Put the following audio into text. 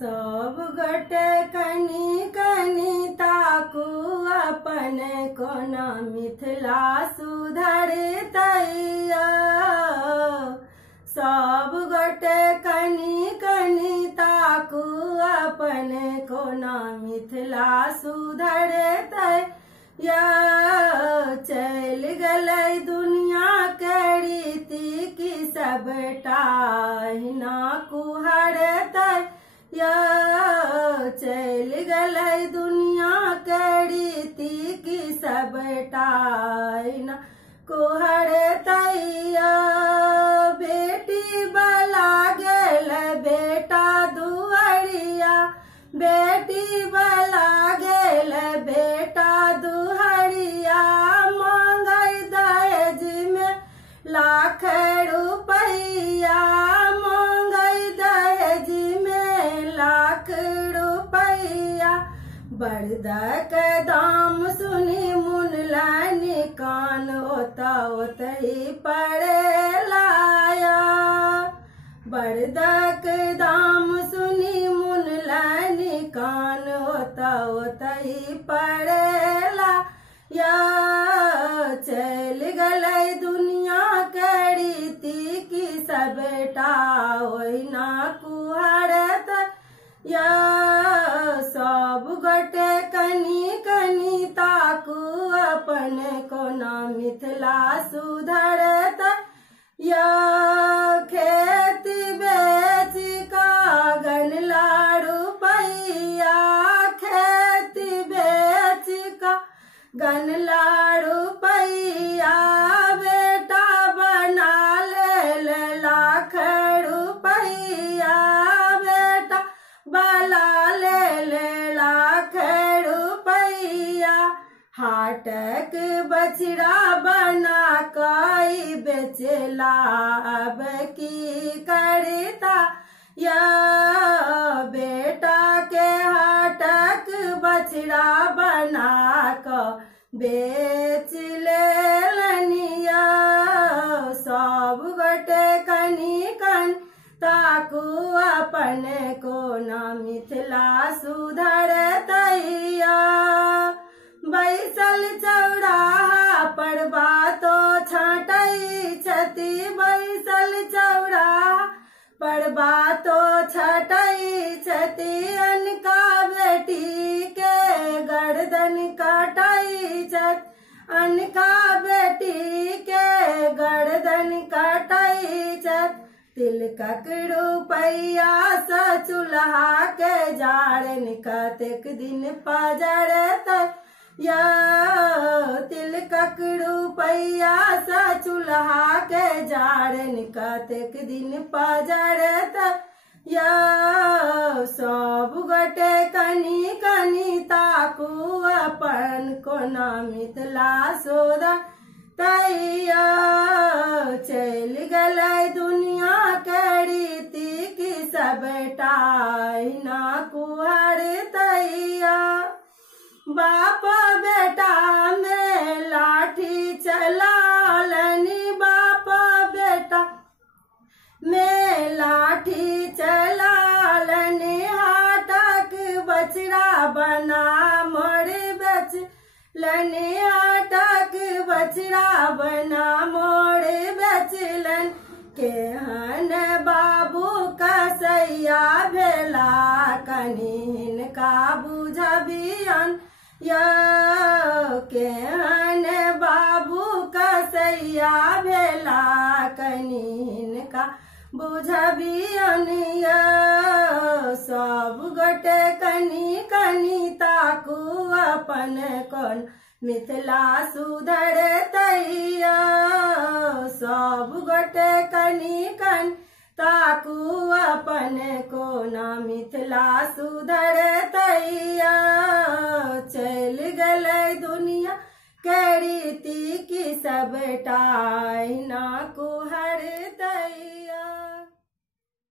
सब गोटे कनी कनी ताकू अपन कोना मिथिला सुधरतैया। सब गोटे कनी कनी ताकू अपन कोना मिथिला सुधरतैया। चल गलै दुनिया के रीति की सबटा हिना कुहरतै या। चल गलै दुनिया के रीति की सबटा हिना कुहरतैया। बेटी बला गेल बेटा दुहरिया, बेटी बला गेल बेटा दुहरिया। मांगै दहेज में लाख रुपैया, मांगै दहेज में लाख रुपैया। बरदक दाम सुनी मुनलनि कान ओता ओतहि पड़ेलाया। बरदक दाम सुनी मुनलनि कान ओता ओतहि पड़ेला या। चल गलै दुनिया के रीति की सबटा ओहिना कुहरतैया। सब गोटे कनी कनी ताकू अपन कोना मिथिला सुधरतैया। खेत बेच का गनला रुपैया, खेत बेच का गनला रुपैया। बेटा बना लेल लाख रुपैया, बेटा बला लेल लाख रुपैया। हाटक बछड़ा बना कई बेचला अब की करता या। बेटा के हाटक बछड़ा बना क बेच लेलनिया। सब गोटे कनी कनी ताकू अपन कोना मिथिला सुधरतैया। बैसल चौराहा पर बातो छाँटै छथि, बैसल चौराहा पर बातो छाँटै छथि। अनका बेटी के गर्दन काटै छथि, अनका बेटी के गर्दन काटै छथि। तिलकक रुपैया सँ चूल्हा के जारन कतेक दिन पजरतै या। तिलकक रुपैया सँ चूल्हा के जारन कतेक दिन पजरतै या। सब गोटे कनी कनी ताकू अपन कोना मिथिला सुधरतैया। चल गलै दुनिया के रीति की सबटा हिना कुहरतैया। बाप बेटा में लाठी चलालनि, बाप बेटा में लाठी चलालनि। हाटक बछड़ा बना मोर बेचलनि, हाटक बछड़ा बना मोर बेचलनि। केहन बाबू कसैया भेला कनि हिनका बुझबियन या। केहन बाबू कसैया भेला कनि हिनका बुझबियन या। सब गोटे कनी कनी ताकू अपन कोन मिथिला सुधरतैया। सब गोटे कनी कनी ताकू अपन कोना मिथिला सुधरतैया। चल गलै दुनिया के रीति की सबटा हिना